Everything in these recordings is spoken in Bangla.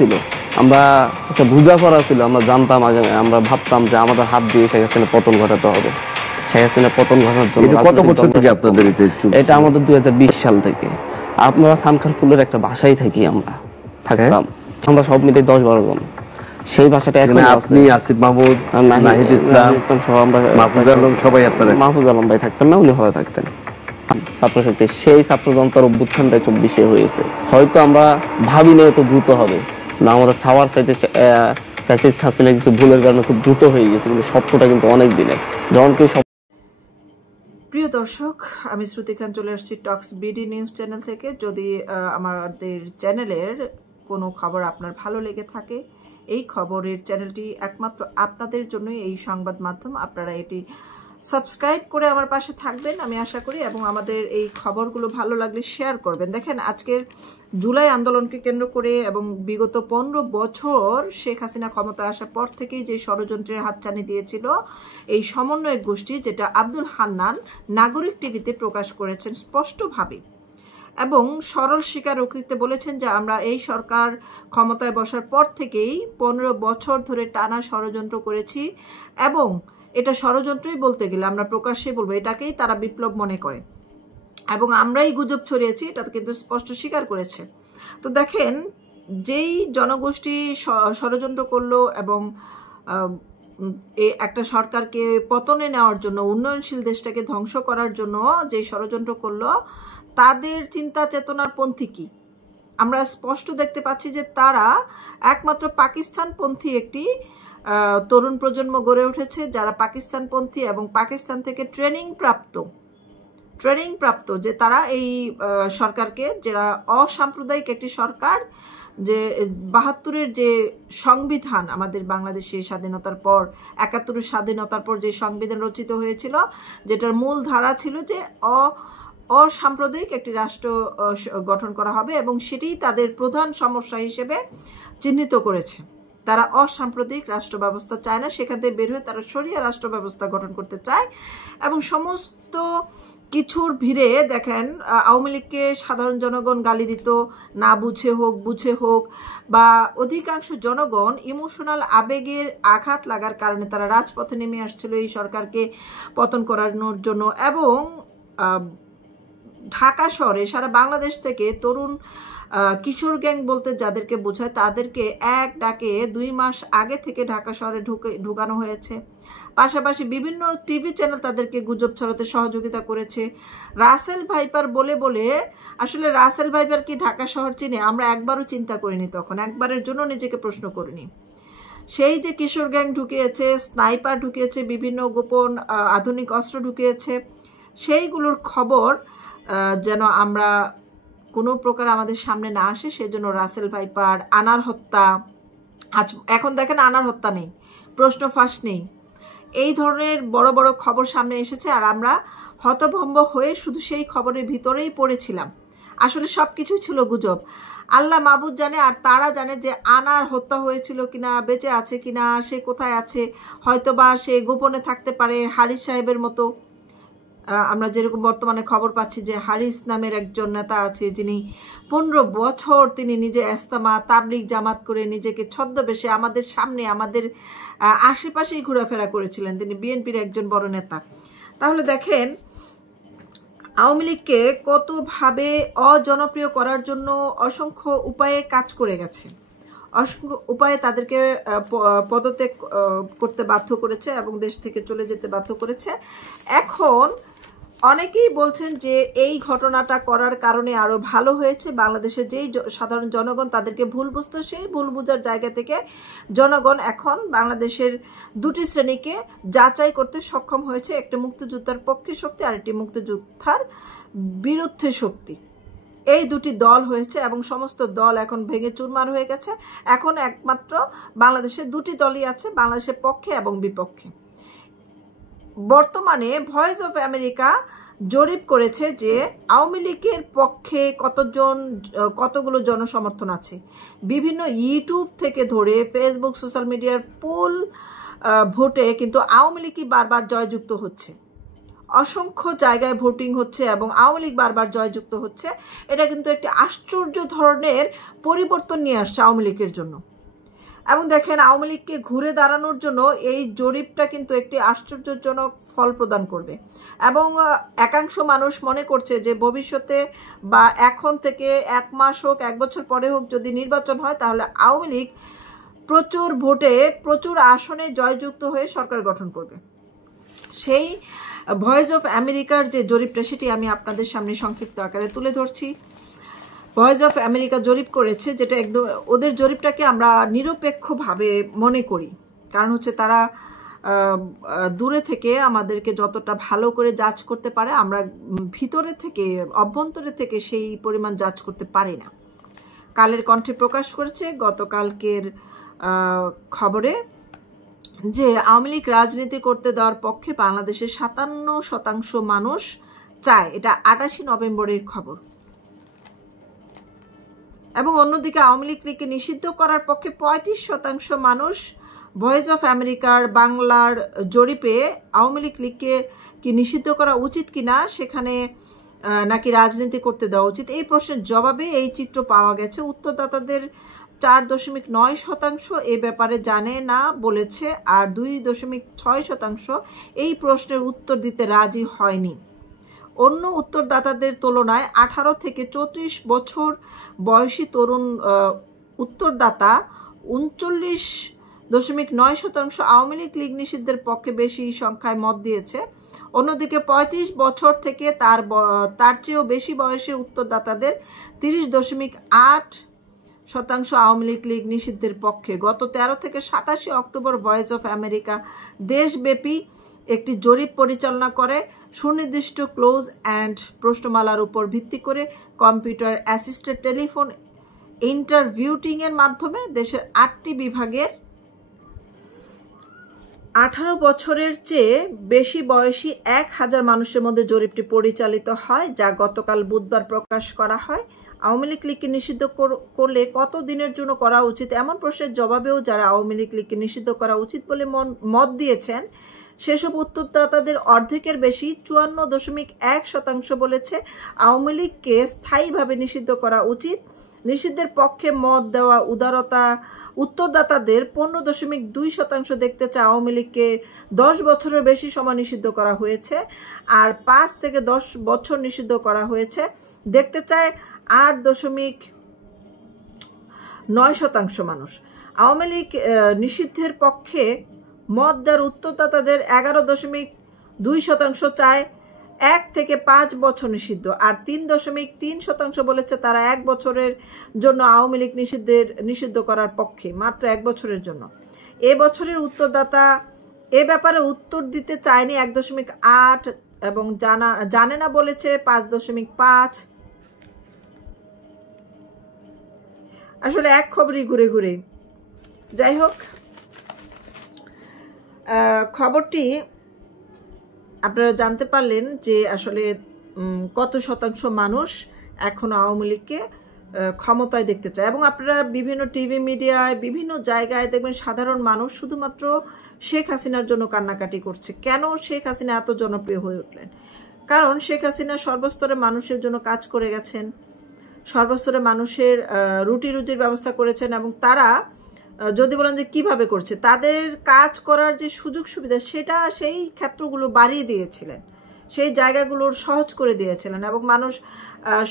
ছিল, আমরা একটা বুঝা করা ছিল, আমরা জানতাম আগে, আমরা ভাবতাম যে আমাদের হাত দিয়ে শেখ হাসিনার পতন ঘটাতে হবে। শেখ হাসিনার পতন ঘটানোর জন্য কত বছর থেকে আপনাদের এটা আমাদের 2020 সাল থেকে। আপনারা সানখারপুলের একটা বাসায় থাকি, আমরা থাকতাম, আমরা সব মিলে 10-12 জন। সেই বাসাটা এখন আপনি, আসিফ মাহমুদ, নাহিদ ইসলাম সহ আমরা, মাহফুজ আলম, সবাই আপনারা। মাহফুজ আলম ভাই থাকতেন না, উনি হলে থাকতেন। ছাত্রশক্তি সেই ছাত্র জনতার অভ্যুত্থানটা 24-এ হয়েছে। হয়তো আমরা ভাবিনি এত দ্রুত হবে না, আমাদের ছাওয়ার সাইডে ফ্যাসিস্ট হাসিনা কিছু ভুলের কারণে খুব দ্রুত হয়ে গেছে, কিন্তু সত্যটা কিন্তু অনেক দিনের। যখন কেউ প্রিয় দর্শক, আমি শ্রুতি খান চলে আসছি টক্স বিডি নিউজ চ্যানেল থেকে। যদি আমাদের চ্যানেলের কোনো খবর আপনার ভালো লেগে থাকে, এই খবরের চ্যানেলটি একমাত্র আপনাদের জন্যই, এই সংবাদ মাধ্যম, আপনারা এটি সাবস্ক্রাইব করে আমার পাশে থাকবেন আমি আশা করি, এবং আমাদের এই খবরগুলো ভালো লাগলে শেয়ার করবেন। দেখেন, আজকের জুলাই আন্দোলনকে কেন্দ্র করে এবং বিগত 15 বছর শেখ হাসিনা ক্ষমতায় আসার পর থেকেই যে ষড়যন্ত্রের হাতছানি দিয়েছিল এই সমন্বয়ক গোষ্ঠী, যেটা আব্দুল হান্নান নাগরিক টিভিতে প্রকাশ করেছেন স্পষ্টভাবে, এবং সরল স্বীকারোক্তিতে বলেছেন যে আমরা এই সরকার ক্ষমতায় বসার পর থেকেই 15 বছর ধরে টানা ষড়যন্ত্র করেছি, এবং এটা ষড়যন্ত্রই বলতে গেলে আমরা প্রকাশ্যে বলবো, এটাকেই তারা বিপ্লব মনে করে, এবং আমরাই গুজব ছড়িয়েছি, এটা কিন্তু স্পষ্ট স্বীকার করেছে। তো দেখেন, যেই জনগোষ্ঠী ষড়যন্ত্র করলো এবং একটা সরকারকে পতনে নেওয়ার জন্য, উন্নয়নশীল দেশটাকে ধ্বংস করার জন্য যে ষড়যন্ত্র করলো, তাদের চিন্তা চেতনার পন্থী কি আমরা স্পষ্ট দেখতে পাচ্ছি যে তারা একমাত্র পাকিস্তানপন্থী একটি তরুণ প্রজন্ম গড়ে উঠেছে, যারা পাকিস্তানপন্থী এবং পাকিস্তান থেকে ট্রেনিং প্রাপ্ত, যে তারা এই সরকারকে, যারা অসাম্প্রদায়িক একটি সরকার, যে 72-এর যে সংবিধান, আমাদের বাংলাদেশের স্বাধীনতার পর, 71-এর স্বাধীনতার পর যে সংবিধান রচিত হয়েছিল, যেটার মূল ধারা ছিল যে অসাম্প্রদায়িক একটি রাষ্ট্র গঠন করা হবে, এবং সেটাই তাদের প্রধান সমস্যা হিসেবে চিহ্নিত করেছে। তারা অসাম্প্রদায়িক রাষ্ট্র ব্যবস্থা চায় না, সেখান থেকে বের হয়ে তারা শরিয়া রাষ্ট্র ব্যবস্থা গঠন করতে চায়। এবং সমস্ত কিছুর ভিড়ে দেখেন, আওয়ামী লীগকে সাধারণ জনগণ গালি দিত, না বুঝে হোক, বা অধিকাংশ জনগণ ইমোশনাল আবেগের আঘাত লাগার কারণে তারা রাজপথে নেমে আসছিল এই সরকারকে পতন করানোর জন্য। এবং ঢাকা শহরে সারা বাংলাদেশ থেকে তরুণ কিশোর গ্যাং বলতে যাদেরকে বোঝায়, তাদেরকে এক ডাকে 2 মাস আগে থেকে ঢাকা শহরে ঢুকানো হয়েছে। পাশাপাশি বিভিন্ন টিভি চ্যানেল তাদেরকে গুজব ছড়াতে সহযোগিতা করেছে। রাসেল ভাইপার বলে, আসলে রাসেল ভাইপার কি ঢাকা শহর চিনে? আমরা একবারও চিন্তা করিনি, তখন একবারের জন্য নিজেকে প্রশ্ন করিনি। সেই যে কিশোর গ্যাং ঢুকিয়েছে, স্নাইপার ঢুকিয়েছে, বিভিন্ন গোপন আধুনিক অস্ত্র ঢুকিয়েছে, সেইগুলোর খবর যেন আমরা কোনো প্রকার আমাদের সামনে না আসে, সেজন্য রাসেল ভাইপার, আনার হত্যা, এখন দেখেন আনার হত্যা নেই, প্রশ্ন ফাঁস নেই, এই ধরনের বড় বড় খবর সামনে এসেছে, আর আমরা হতভম্ব হয়ে শুধু সেই খবরের ভিতরেই পড়েছিলাম। আসলে সবকিছু ছিল গুজব, আল্লাহ মাবুদ জানে, আর তারা জানে যে আনার হত্যা হয়েছিল কিনা, বেঁচে আছে কিনা, সে কোথায় আছে, হয়তোবা সে গোপনে থাকতে পারে হারিস সাহেবের মতো। আমরা যেরকম বর্তমানে খবর পাচ্ছি যে হারিস নামের একজন নেতা আছে, যিনি 15 বছর তিনি নিজে ইস্তেমা তাবলিগ জামাত করে নিজেকে ছদ্মবেশে আমাদের সামনে, আমাদের আশেপাশেই ঘোরাফেরা করেছিলেন, তিনি বিএনপির একজন বড় নেতা। তাহলে দেখেন, আওয়ামী লীগকে কতভাবে অজনপ্রিয় করার জন্য অসংখ্য উপায়ে কাজ করে গেছে, অসংখ্য উপায়ে তাদেরকে পদত্যাগ করতে বাধ্য করেছে এবং দেশ থেকে চলে যেতে বাধ্য করেছে। এখন অনেকেই বলছেন যে এই ঘটনাটা করার কারণে আরো ভালো হয়েছে, বাংলাদেশের যেই সাধারণ জনগণ তাদেরকে ভুল বুঝতো, সেই ভুল বুঝার জায়গা থেকে জনগণ এখন বাংলাদেশের 2টি শ্রেণীকে যাচাই করতে সক্ষম হয়েছে, একটা মুক্তিযোদ্ধার পক্ষে শক্তি আর একটি মুক্তিযোদ্ধার বিরুদ্ধে শক্তি। এই 2টি দল হয়েছে এবং সমস্ত দল এখন ভেঙে চুরমার হয়ে গেছে। এখন একমাত্র বাংলাদেশে 2টি দলই আছে, বাংলাদেশের পক্ষে এবং বিপক্ষে। বর্তমানে ভয়েস অফ আমেরিকা জরিপ করেছে যে আওয়ামী লীগের পক্ষে কতগুলো জনসমর্থন আছে। বিভিন্ন ইউটিউব থেকে ধরে ফেসবুক, সোশ্যাল মিডিয়ার পোল ভোটে কিন্তু আওয়ামী লীগই বারবার জয়যুক্ত হচ্ছে। অসংখ্য জায়গায় ভোটিং হচ্ছে এবং আওয়ামী লীগ বারবার জয়যুক্ত হচ্ছে, এটা কিন্তু একটি আশ্চর্য ধরনের পরিবর্তন নিয়ে আসছে আওয়ামী লীগের জন্য। এবং দেখেন, আওয়ামী লীগকে ঘুরে দাঁড়ানোর জন্য এই জরিপটা কিন্তু একটি আশ্চর্যজনক ফল প্রদান করবে। এবং একাংশ মানুষ মনে করছে যে ভবিষ্যতে বা এখন থেকে 1 মাস হোক 1 বছর পরে হোক যদি নির্বাচন হয়, তাহলে আওয়ামী লীগ প্রচুর ভোটে প্রচুর আসনে জয়যুক্ত হয়ে সরকার গঠন করবে। সেই ভয়েস অফ আমেরিকার যে জরিপটা, সেটি আমি আপনাদের সামনে সংক্ষিপ্ত আকারে তুলে ধরছি। ভয়েস অফ আমেরিকা জরিপ করেছে, যেটা একদম ওদের জরিপটাকে আমরা নিরপেক্ষভাবে মনে করি, কারণ হচ্ছে তারা দূরে থেকে আমাদেরকে যতটা ভালো করে জাজ করতে পারে, আমরা ভিতরে থেকে অভ্যন্তরে থেকে সেই পরিমাণ জাজ করতে পারি না। কালের কণ্ঠে প্রকাশ করেছে গতকালকের খবরে যে আওয়ামী লীগ রাজনীতি করতে দেওয়ার পক্ষে বাংলাদেশের 57% মানুষ চায়। এটা 28 নভেম্বরের খবর। এবং অন্যদিকে আওয়ামী লীগকে নিষিদ্ধ করার পক্ষে 35% মানুষ ভয়েস অফ আমেরিকার বাংলার জরিপে আওয়ামী লীগকে কি নিষিদ্ধ করা উচিত কিনা, সেখানে নাকি রাজনীতি করতে দেওয়া উচিত, এই প্রশ্নের জবাবে এই চিত্র পাওয়া গেছে। উত্তরদাতাদের 4.9% এই ব্যাপারে জানে না বলেছে, আর 2.6% এই প্রশ্নের উত্তর দিতে রাজি হয়নি। অন্য উত্তরদাতাদের তুলনায় 18 থেকে 34 বছর বয়সী তরুণ উত্তরদাতা 39.9% আওয়ামী লীগ নিষিদ্ধের পক্ষে বেশি সংখ্যায় মত দিয়েছে। অন্যদিকে 35 বছর থেকে তার চেয়েও বেশি বয়সের উত্তরদাতাদের 30.8% আওয়ামী লীগ নিষিদ্ধের পক্ষে। গত 13 থেকে 27 অক্টোবর ভয়েস অফ আমেরিকা দেশব্যাপী একটি জরিপ পরিচালনা করে। সুনির্দিষ্ট ক্লোজ অ্যান্ড প্রশ্নমালার উপর ভিত্তি করে কম্পিউটার অ্যাসিস্টেড টেলিফোন ইন্টারভিউটিং এর মাধ্যমে দেশের 8টি বিভাগের 18 বছরের চেয়ে বেশি বয়সী 1000 মানুষের মধ্যে জরিপটি পরিচালিত হয়, যা গতকাল বুধবার প্রকাশ করা হয়। আওয়ামী লীগকে নিষিদ্ধ করলে কত দিনের জন্য করা উচিত, এমন প্রশ্নের জবাবেও যারা আওয়ামী লীগকে নিষিদ্ধ করা উচিত বলে মত দিয়েছেন, সেসব উত্তরদাতাদের অর্ধেকের বেশি 54.1% বলেছে আওয়ামী লীগকে স্থায়ীভাবে নিষিদ্ধ করা উচিত। নিষিদ্ধের পক্ষে মত দেওয়া উত্তরদাতাদের 15.2% দেখতে চায় আওয়ামী লীগকে 10 বছরের বেশি সময় নিষিদ্ধ করা হয়েছে, আর 5 থেকে 10 বছর নিষিদ্ধ করা হয়েছে দেখতে চায় 8.9% মানুষ। আওয়ামী লীগ নিষিদ্ধের পক্ষে মত দেওয়ার উত্তরদাতাদের 11.2% চায় 1 থেকে 5 বছর নিষিদ্ধ, আর 3.3% বলেছে তারা 1 বছরের জন্য আওয়ামী লীগ নিষিদ্ধ করার পক্ষে, মাত্র 1 বছরের জন্য। এ বছরের উত্তরদাতা এ ব্যাপারে উত্তর দিতে চায়নি 1.8 এবং জানে না বলেছে 5.5। আসলে এক খবরই ঘুরে ঘুরে। যাই হোক, খবরটি আপনারা জানতে পারলেন যে আসলে কত শতাংশ মানুষ এখনো আওয়ামী লীগকে ক্ষমতায় দেখতে চায়। এবং আপনারা বিভিন্ন টিভি মিডিয়ায় বিভিন্ন জায়গায় দেখবেন সাধারণ মানুষ শুধুমাত্র শেখ হাসিনার জন্য কান্নাকাটি করছে। কেন শেখ হাসিনা এত জনপ্রিয় হয়ে উঠলেন? কারণ শেখ হাসিনা সর্বস্তরের মানুষের জন্য কাজ করে গেছেন, সর্বস্তরের মানুষের রুটি রুজির ব্যবস্থা করেছেন, এবং তারা যদি বলেন যে কিভাবে করছে, তাদের কাজ করার যে সুযোগ সুবিধা সেটা সেই ক্ষেত্রগুলো বাড়িয়ে দিয়েছিলেন, সেই জায়গাগুলোর সহজ করে দিয়েছিলেন, এবং মানুষ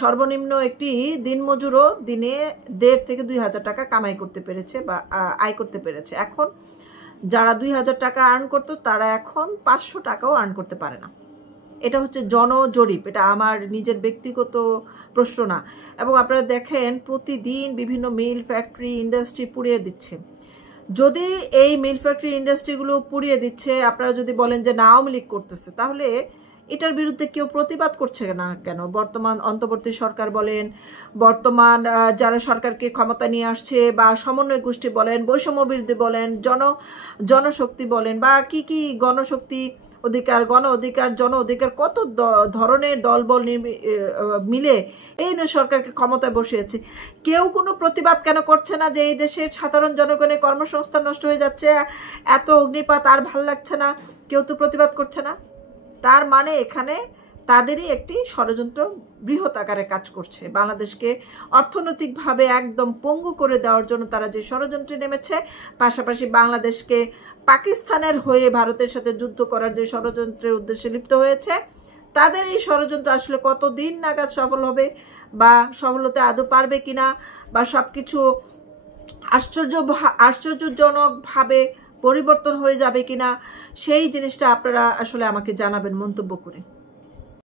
সর্বনিম্ন একটি দিনমজুরও দিনে 1,500 থেকে 2,000 টাকা কামাই করতে পেরেছে বা আয় করতে পেরেছে। এখন যারা 2,000 টাকা আর্ন করতো তারা এখন 500 টাকাও আর্ন করতে পারে না। এটা হচ্ছে জনজরিপ, এটা আমার নিজের ব্যক্তিগত প্রশ্ন না। এবং আপনারা দেখেন প্রতিদিন বিভিন্ন মিল ফ্যাক্টরি ইন্ডাস্ট্রি পুড়িয়ে দিচ্ছে। যদি এই মিল ফ্যাক্টরি ইন্ডাস্ট্রিগুলো পুড়িয়ে দিচ্ছে, আপনারা যদি বলেন যে না আওয়ামী লীগ করতেছে, তাহলে এটার বিরুদ্ধে কেউ প্রতিবাদ করছে না কেন? বর্তমান অন্তর্বর্তী সরকার বলেন, বর্তমান যারা সরকারকে ক্ষমতা নিয়ে আসছে, বা সমন্বয় গোষ্ঠী বলেন, বৈষম্য বিরোধী বলেন, জনশক্তি বলেন, বা কি গণশক্তি অধিকার, গণ অধিকার, কত ধরনের দলবল মিলে এই সরকারকে ক্ষমতায় বসিয়েছে। কেউ কোনো প্রতিবাদ কেন করছে না যে এই দেশের সাধারণ জনগণের কর্মসংস্থান নষ্ট হয়ে যাচ্ছে, এত অগ্নিপাত আর ভাল লাগছে না? কেউ তো প্রতিবাদ করছে না। তার মানে এখানে তাদেরই একটি ষড়যন্ত্র বৃহৎ আকারে কাজ করছে। বাংলাদেশকে অর্থনৈতিকভাবে একদম পঙ্গু করে দেওয়ার জন্য তারা যে ষড়যন্ত্রে নেমেছে, পাশাপাশি বাংলাদেশকে পাকিস্তানের হয়ে ভারতের সাথে যুদ্ধ করার যে ষড়যন্ত্রের উদ্দেশ্যে লিপ্ত হয়েছে, তাদের এই ষড়যন্ত্র আসলে কতদিন নাগাদ সফল হবে বা সফল হতে আদৌ পারবে কিনা, বা সবকিছু আশ্চর্যজনকভাবে পরিবর্তন হয়ে যাবে কিনা, সেই জিনিসটা আপনারা আসলে আমাকে জানাবেন মন্তব্য করে।